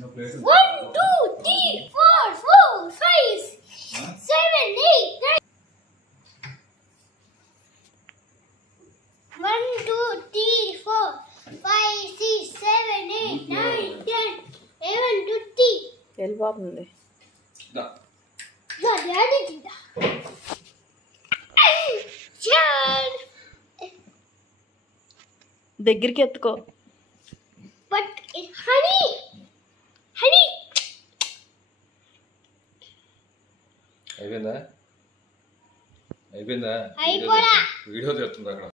1 2 3 4 4 5 7 8 9 1 2 3 4 5 6 7 8 9 10 11 12 వెళ్ళిపోతుంది దగ్గరికి ఎత్తుకో. బట్ హనీ హనీ అయిపోయిందా అయిపోరా వీడియో తీస్తుంది అక్కడ